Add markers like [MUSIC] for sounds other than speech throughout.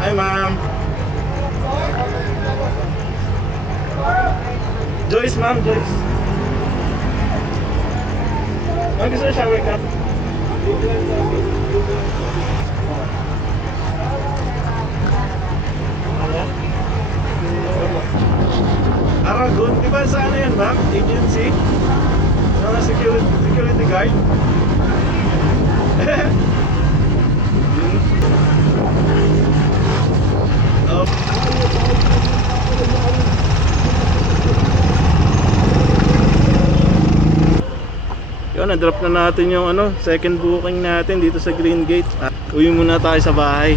Hi, ma'am. Joyce, ma'am, Joyce. Gusto niyo shower cap? Aragon, di ba sa ano yan, ma'am? Agency? Mga security, security guard? [LAUGHS] Oh. Na-drop na natin yung ano, second booking natin dito sa Green Gate. Ah, uwi muna tayo sa bahay.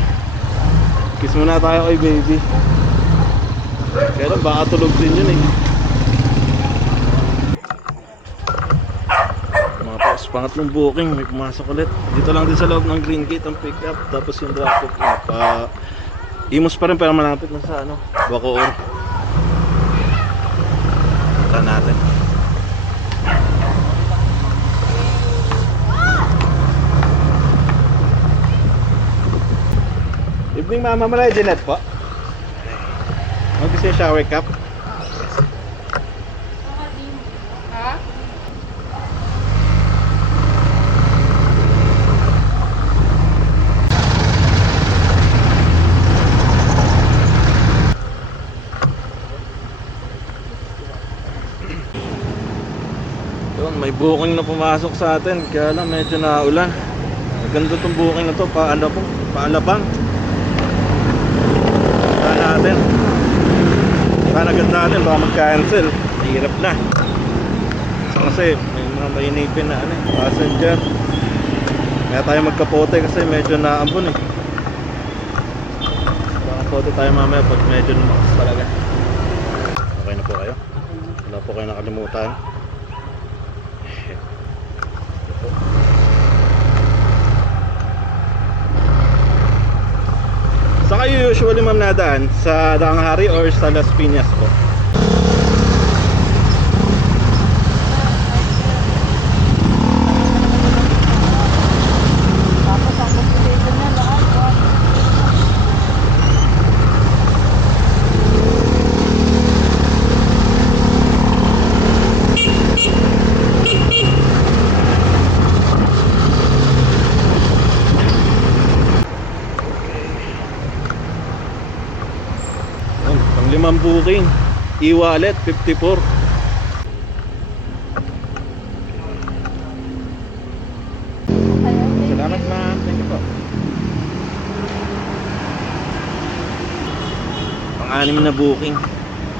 Kiss muna tayo kay baby. Pero baka tulog din yun eh. Paus, pangatlong booking, may pumasok ulit. Dito lang din sa loob ng Green Gate ang pick up, tapos yung drop off na pa... Imos pa rin pero malapit na sa ano, Bacoor. Punta natin. Evening mama, malay Jeanette po. Mag gusto yung shower cap? Ha? Yun, may booking na pumasok sa atin, kaya lang medyo naulan. Maganda tong booking na to, pa ano po, paalabang. Natin? Saan agad natin, baka mag-cancel. Hirap na. So, kasi may mga mainipin na ano, passenger. Kaya tayo magkapote kasi medyo naambon eh. Baka pote tayo mamaya pag medyo lumakas talaga. Okay na po kayo? Wala po kayo nakalimutan. Sa kayo usually ma'am nadaan? Sa Danghari or sa Las Piñas po? Limang booking. E-wallet 54. Salamat ma'am. Thank you po. Pang-anim na booking.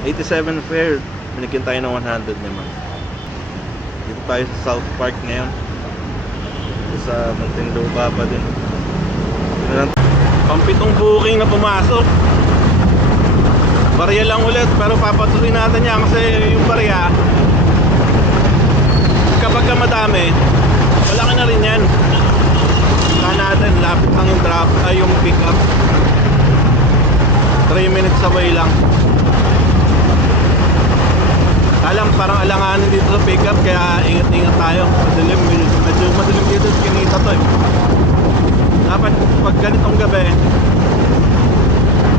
87 fare. Binigyan tayo ng 100 naman. Dito tayo sa South Park ngayon. Dito sa Muntinlupa pa din. Pampitong booking na pumasok. Barya lang ulit pero papatuloy natin yan kasi yung barya kapag ka madami malaki na rin yan. Saan natin lapit lang yung drop ay yung pick up. 3 minutes away lang. Alam parang alanganin dito sa pick up kaya ingat-ingat tayo. Madilim medyo, madilim dito kinita to eh. Dapat pag ganitong gabi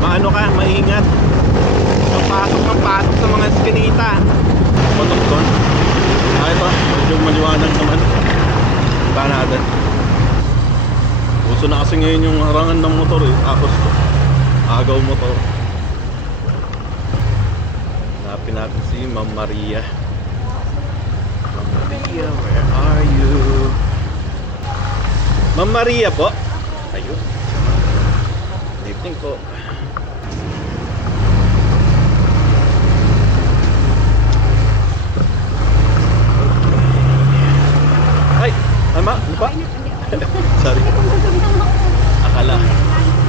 maano ka, maingat Papasok ng pasok sa mga skinita Patok doon Ah ito, medyo maliwanag naman. Ba natin Uso na kasi ngayon yung harangan ng motor eh. Tapos agaw motor. Hanapin natin si Ma'am Maria. Ma'am Maria, where are you? Ma'am Maria po. Ayun. Good evening po Ay, ama, ano pa? Sorry. Akala,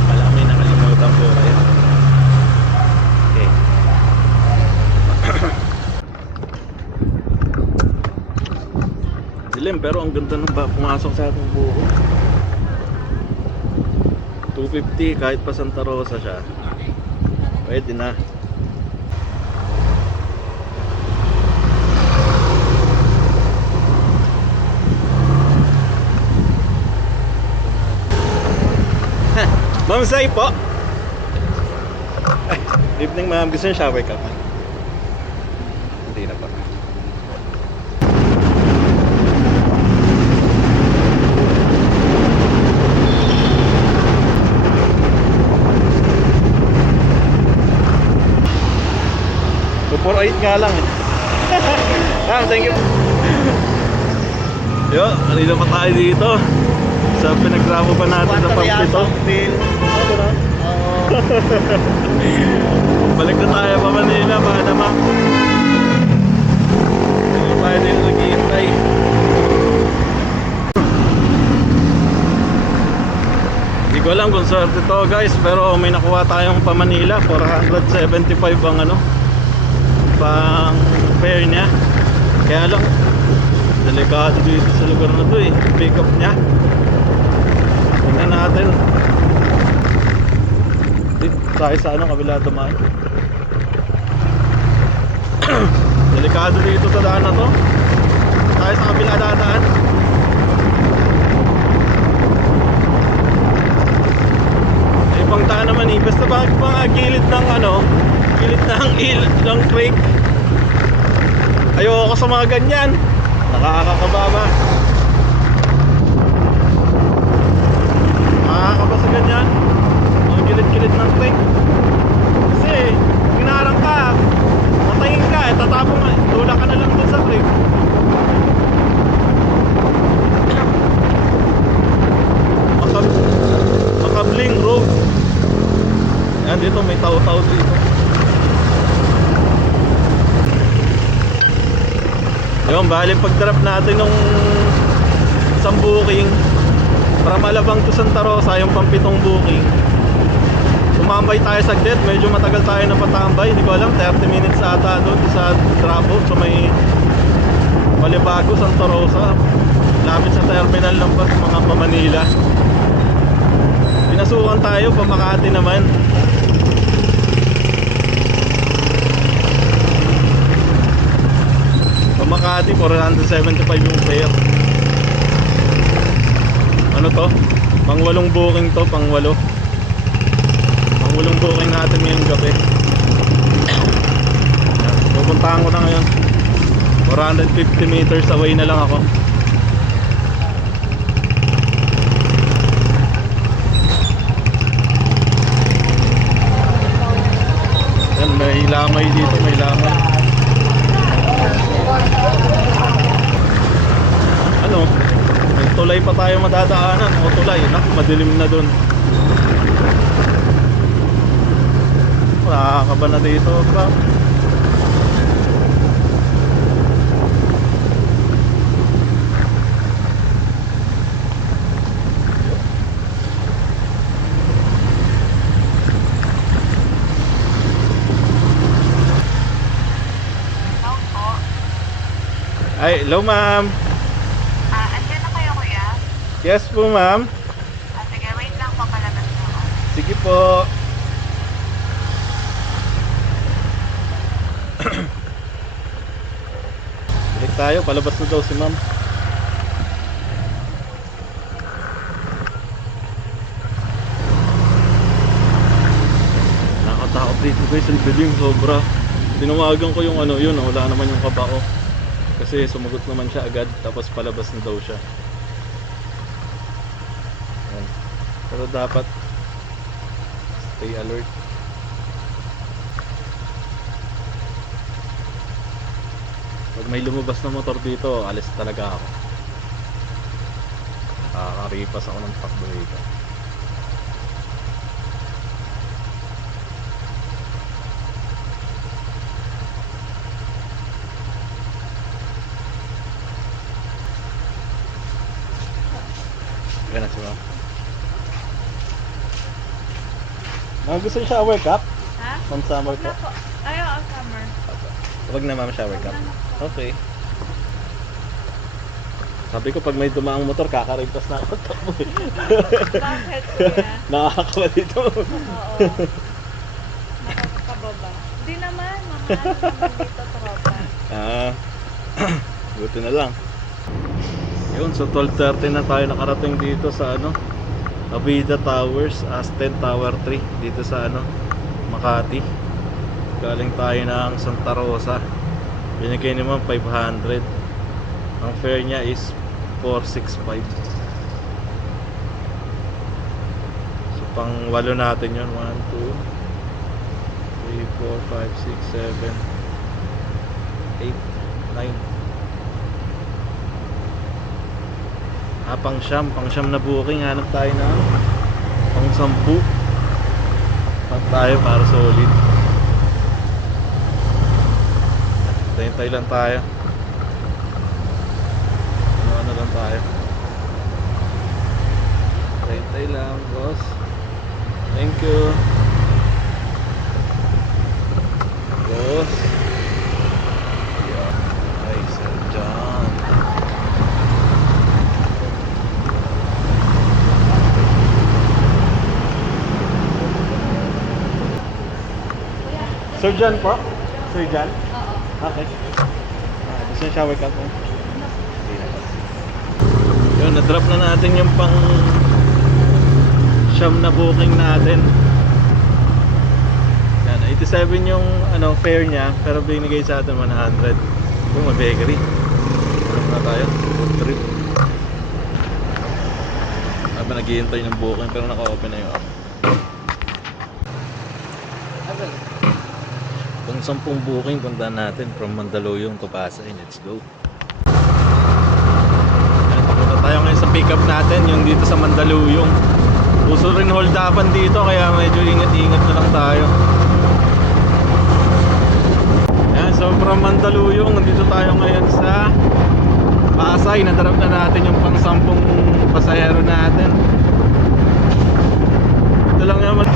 akala may nakalimutan ko. Ayan. Okay. Dilim, pero ang ganda ng pumasok sa ating buho. 250 kahit pa Santa Rosa siya. Pwede na. [LAUGHS] Ma'am Sai po. Ay, evening ma'am. Gusto niyo shower cup? Hindi na pa. Before eight nga lang eh. [LAUGHS] ah, thank you. Yo, kanina pa tayo dito. Sa pinagdramo pa natin sa pampito. [LAUGHS] Balik na tayo pa Manila, baka naman. Hindi na tayo dito naghihintay. Hindi ko alam kung swerte to guys, pero may nakuha tayong pa Manila. 475 ang ano, pang fare niya. Kaya lang, delikado dito sa lugar na to eh. Pick up niya. Tingnan natin. Dito tayo sa ano, kabila dumaan. [CLEARS THROAT] delikado dito sa daan na to. Tayo sa kabila dadaan. Ibang daan naman eh. Basta bakit mga gilid ng ano, gilid ng il, ng creek. Ayoko sa mga ganyan. Nakakakababa. Nakakaba sa ganyan. Mga gilid-gilid ng creek. Kasi, pinarang ka, matangin ka, eh, tatapong, tula ka na lang dun sa creek. Makab Makabling Road. Yan dito, may tao-tao dito. Yung bali pag-drop natin nung isang booking para malabang to Santa Rosa yung pampitong booking. Sumambay tayo saglit, medyo matagal tayo na patambay, hindi ko alam, 30 minutes ata doon sa drop off so may Malibago, Santa Rosa. Lapit sa terminal ng bus, mga pa Manila. Pinasukan tayo, pa Makati naman. Makati, 475 yung fare. Ano to? Pang walong booking to, pang walo. Pang walong booking natin ngayong gabi. Pupuntahan ko na ngayon. 450 meters away na lang ako. May lamay dito, may lamay. Ano? May tulay pa tayo madadaanan. O tulay, naku, madilim na dun. Nakakaba na dito, bro. Ay, hello ma'am. Ah, andyan na kayo kuya? Yes po ma'am. Ah, sige, wait lang po, palabas ako. Sige po. [CLEARS THROAT] Balik tayo, palabas na daw si ma'am. Nakatakot dito guys, ang dilim sobra. Tinawagan ko yung ano yun, wala naman yung kabao. Kasi sumagot naman siya agad, tapos palabas na daw siya. Yan. Pero dapat stay alert. Pag may lumabas na motor dito, alis talaga ako. Nakakaripas ako ng takbo dito. Yan na si ma'am. Ma'am, gusto niyo shower cup? Ha? Ma'am, shower cup? po. Ayaw, oh, summer. Huwag na ma'am shower cup. Okay. Sabi ko pag may dumaang motor, kakarintas na ako takbo eh. Bakit kuya? [LAUGHS] Nakakakawa dito. Oo. Nakakababa. Hindi naman, mga ano naman dito tropa. Ah, [CLEARS THROAT] buti na lang. Yun, so 12.30 na tayo nakarating dito sa ano, Avida Towers, Aston Tower 3, dito sa ano, Makati. Galing tayo ng Santa Rosa. Binigay naman 500. Ang fare niya is 465. So pang walo natin yun. 1, 2, 3, 4, 5, 6, 7, 8, 9 Ah, pang siyam, pang siyam na booking. Hanap tayo na Pang sampu Pang tayo para solid Tayo-tayo lang tayo. Ano ano lang tayo. Tayo-tayo lang boss. Thank you. Boss Ay, Sir John. Sir John po? Sir John? Oo. Okay. Ah, gusto niya shower cup mo? Yun, na-drop na natin yung pang siyam na booking natin. Yan, 87 yung ano, fare niya, pero binigay sa atin 100. Ito, may bakery. Ano na tayo? Food trip. Habang naghihintay ng booking, pero naka-open na yung app. Kung sampung booking, puntahan natin from Mandaluyong to Pasay. Let's go. Ayan, Punta tayo ngayon sa pickup natin, yung dito sa Mandaluyong. Uso rin hold upan dito, kaya medyo ingat-ingat na lang tayo. Ayan, so from Mandaluyong, nandito tayo ngayon sa Pasay. Nadarap na natin yung pang sampung pasahero natin. Ito lang naman.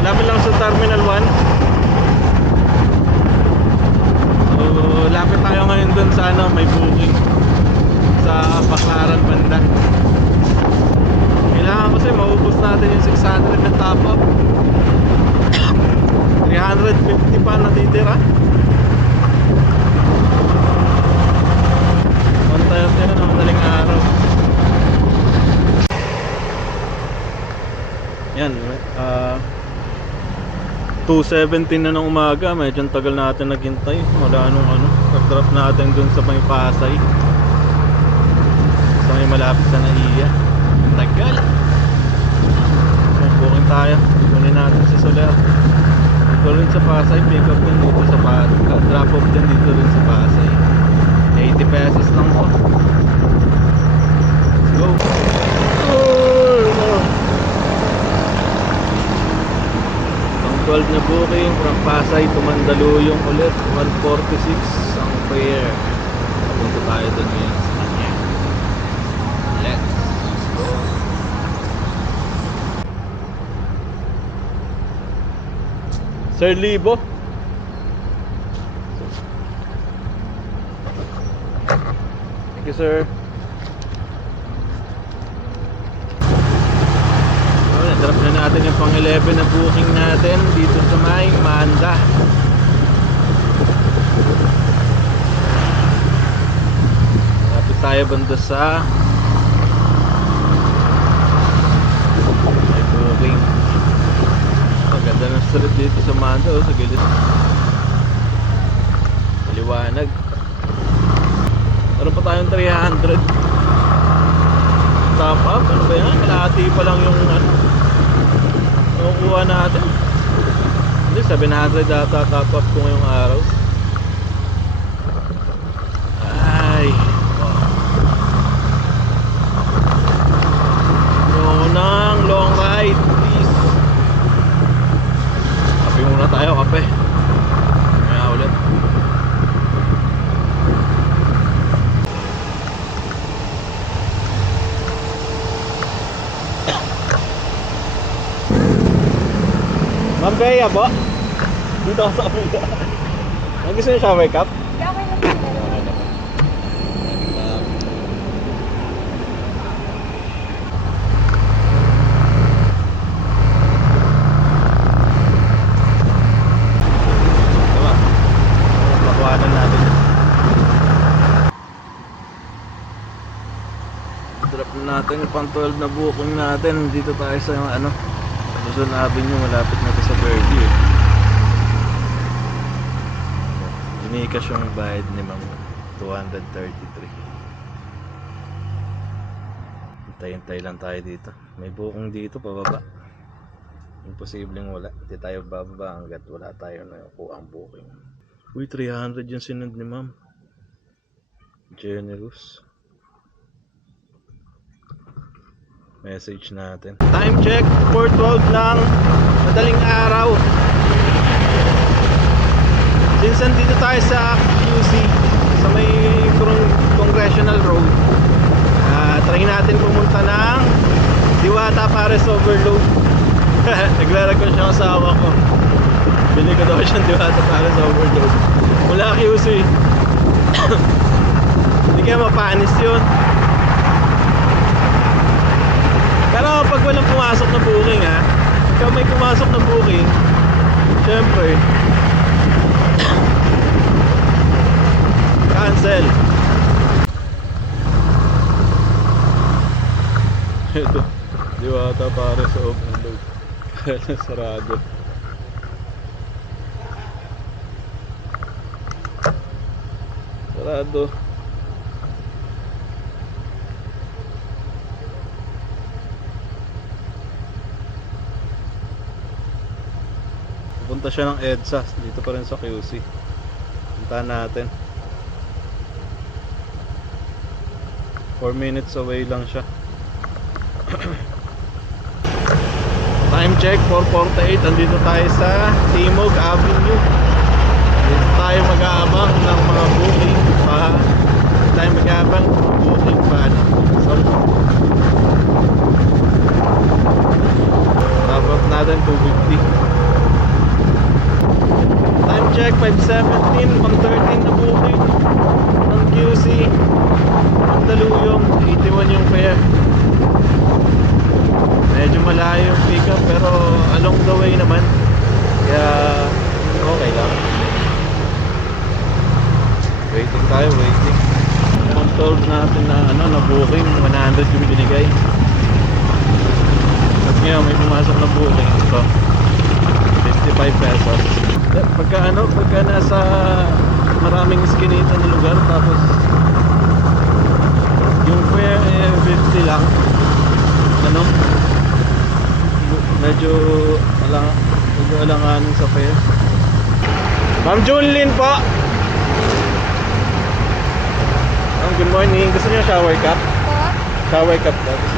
Lapit lang sa Terminal 1. So, lapit tayo ngayon dun sa ano, may booking sa Baclaran banda. Kailangan kasi maubos natin yung 600 na top up. 350 pa natitira. 130 na ng madaling araw. Yan, ah 2.17 na ng umaga, medyo tagal natin naghintay. Wala nung ano, pag-drop natin dun sa may Pasay. May malapit sa Naiya. Tagal! Booking tayo. Kunin natin si Soler. Rin sa Pasay, pick up din dito sa Pasay. Uh, drop off din dito rin sa Pasay. 80 pesos lang po. Go! Oh, Ang 12 na booking from Pasay to Mandaluyong ulit 146 ang fare Papunta tayo doon ngayon sa kanya Let's go Sir Libo Thank you sir So, na-drop na natin yung pang 11 na booking natin dito sa may Manda. Lapit tayo banda sa may booking. Ang street dito sa Manda oh, sa gilid. Maliwanag. Meron pa tayong 300 top up ano ba yan? kalahati pa lang yung ano nakukuha natin hindi 700 data top up ko ngayong araw ay wow. Ayoko ng long ride please kape muna tayo kape kaya ulit Ma'am Bea po? Dito sa kabila. [LAUGHS] Ang gusto niyo cup? Okay lang sir. drop na natin yung pang 12 na booking natin. Dito tayo sa ano, Luzon Avenue, malapit na to sa Verdi eh. Ginikas yung bayad ni Ma'am 233. Hintay-hintay lang tayo dito. May booking dito pababa. Imposibleng wala. Hindi tayo bababa hanggat wala tayo na kuha ang booking. Uy, 300 yung sinunod ni Ma'am. Generous. Message natin. Time check, 4.12 lang. Madaling araw. Since nandito tayo sa QC, sa may Cong- Congressional Road, ah try natin pumunta ng Diwata Pares Overload. [LAUGHS] Nagre-request yung asawa ko. Bili ko daw siyang Diwata Pares Overload. Mula QC. [COUGHS] Hindi kaya mapanis yun. Pero pag walang pumasok na booking ha, ikaw may pumasok na booking, syempre, cancel. Ito, diwata para sa overload. Kaya sarado. Sarado. Pupunta siya ng EDSA dito pa rin sa QC. Puntahan natin. 4 minutes away lang siya. [CLEARS THROAT] Time check 4.48 Andito tayo sa Timog Avenue Dito tayo mag-aabang ng mga booking pa Dito tayo mag-aabang ng booking pa. So Tapos natin 250 Time check 5.17 Pang 13 na booking Ng QC Mandaluyong 81 yung fare Medyo malayo yung pick up pero along the way naman. Kaya okay lang. Waiting tayo, waiting. Yung 12 natin na ano na booking 100 yung binigay. Tapos ngayon may pumasok na booking ito. 55 pesos Pagka ano, pagka nasa maraming iskinita na lugar tapos yung fare eh 50 lang. Ano? Medyo alang medyo alanganin sa fare Ma'am Junlin po! Ma'am good morning. Gusto niyo shower cup? shower cup daw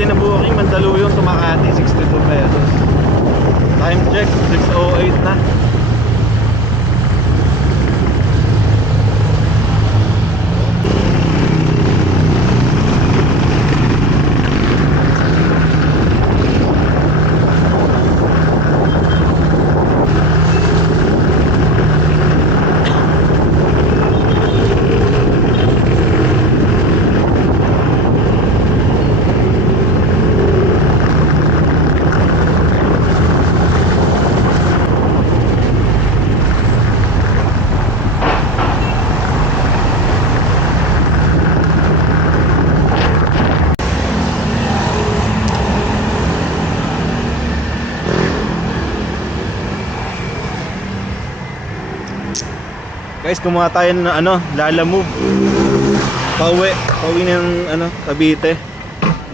40 na booking, Mandaluyong to Makati, 62 pesos. Time check, 6.08 na. Guys, kumuha tayo ng ano, Lala Move. Pauwi, pauwi ng ano, Cavite.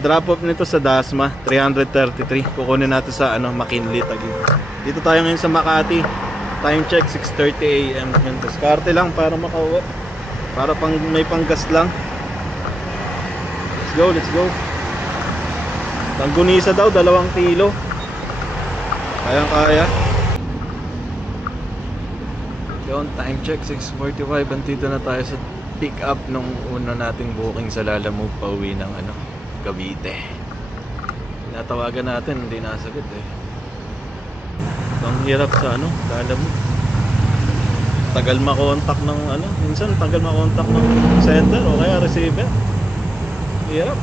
Drop off nito sa Dasma, 333. Kukunin natin sa ano, McKinley Taguig. Dito tayo ngayon sa Makati. Time check 6:30 AM. Yan, diskarte lang para makauwi. Para pang may panggas lang. Let's go, let's go. Langgunisa daw, dalawang kilo. Kayang kaya. Yun, time check 6.45 Andito na tayo sa pick up nung una nating booking sa Lala Move pauwi ng ano, Cavite. Natawagan natin, hindi nasagot eh. Ang hirap sa ano, Lala Move Tagal makontak ng ano, minsan tagal makontak ng sender o kaya receiver. Hirap.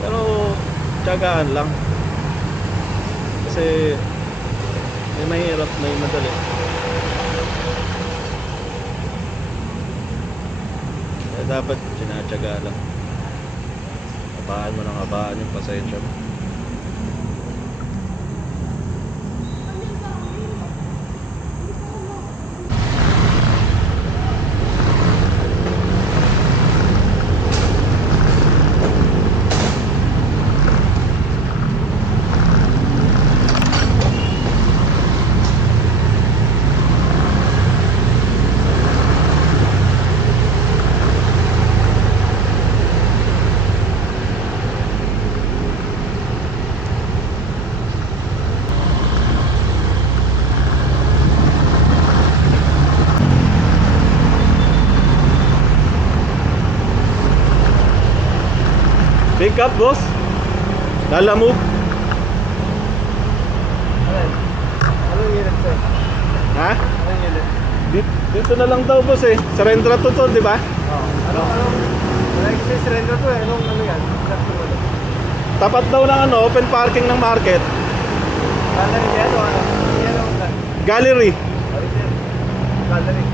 Pero, tiyagaan lang. Kasi may mahirap, may madali. Dapat sinatsaga lang. Abaan mo ng abaan yung pasensya mo. Up, boss. Lala move. Anong unit sir? Ha? Anong unit? Dito, dito na lang daw, boss eh. Surrender to to, di ba? Oo. Anong, anong? Kasi surrender ko eh. Anong ano yan? Tapat daw ng ano, open parking ng market. Gallery yan o ano? Yan o? Gallery. Gallery.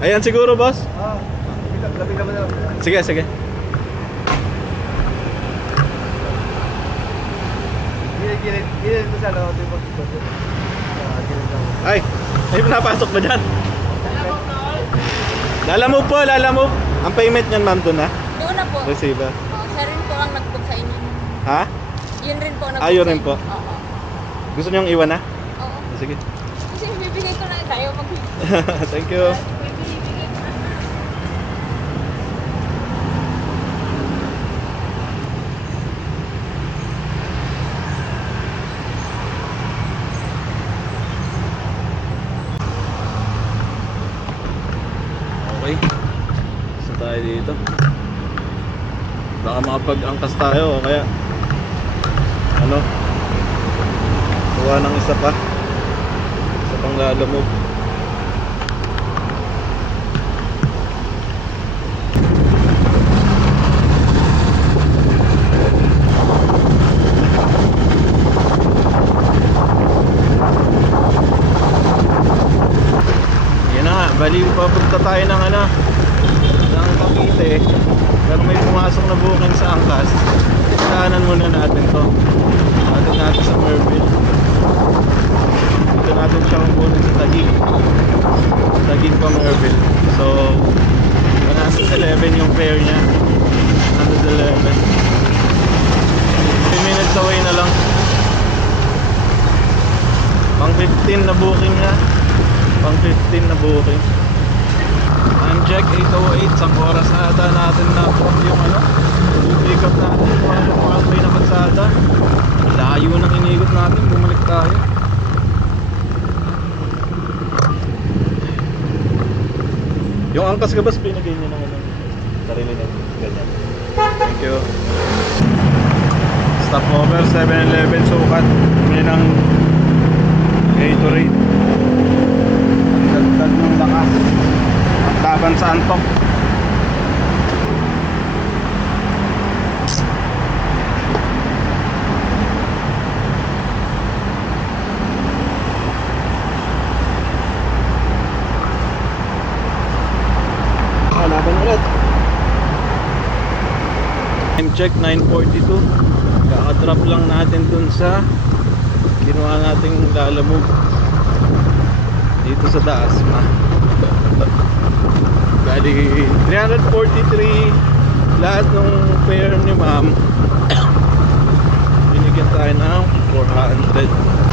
Ayan siguro, boss. Ah. Labi ka mo na. Sige, sige. Gilid, mo sa. Ito yung pagkikot. Ay, may pinapasok ba dyan? Lala move po, lala move. Ang payment niyan, ma'am, doon na. Doon na po. Receiver. Oh, siya rin po ang nag-book sa inyo. Ha? Yun rin po nag Ah, yun rin po. Oo. Gusto niyong iwan na? Oo. Sige. Kasi bibigay ko na tayo mag [LAUGHS] [LAUGHS] Thank you. Bibigay ko na. Okay. Isa tayo dito. Baka makapag-angkas tayo kaya ano kuha ng isa pa isa pang nga bali papunta tayo ng ano Cavite pero may pumasok na booking sa Angkas Saanan muna natin to. Natin natin sa Merville. Dito natin siya kukunin sa Taguig Taguig pa Merville. So 111 yung fare niya. 111 3 minutes away na lang. Pang 15 na booking niya. Pang 15 na booking Check 808 Sang oras na ata natin na yung ano Yung pick up natin. Kung ano kung ano na kalsada Layo nang inigot natin Bumalik tayo. Yung angkas ka ba binigay niyo ng ano Sarili na ganyan. Thank you. Stop over 7-Eleven sukat. Bumili ng Gatorade Dagdag ng lakas At laban sa antok Ah, laban ulit. Time check 9.42 Kaka-drop lang natin dun sa Ginawa nating lalamove. Dito sa Bali 343 Lahat ng fare ni ma'am. Binigyan tayo ng 400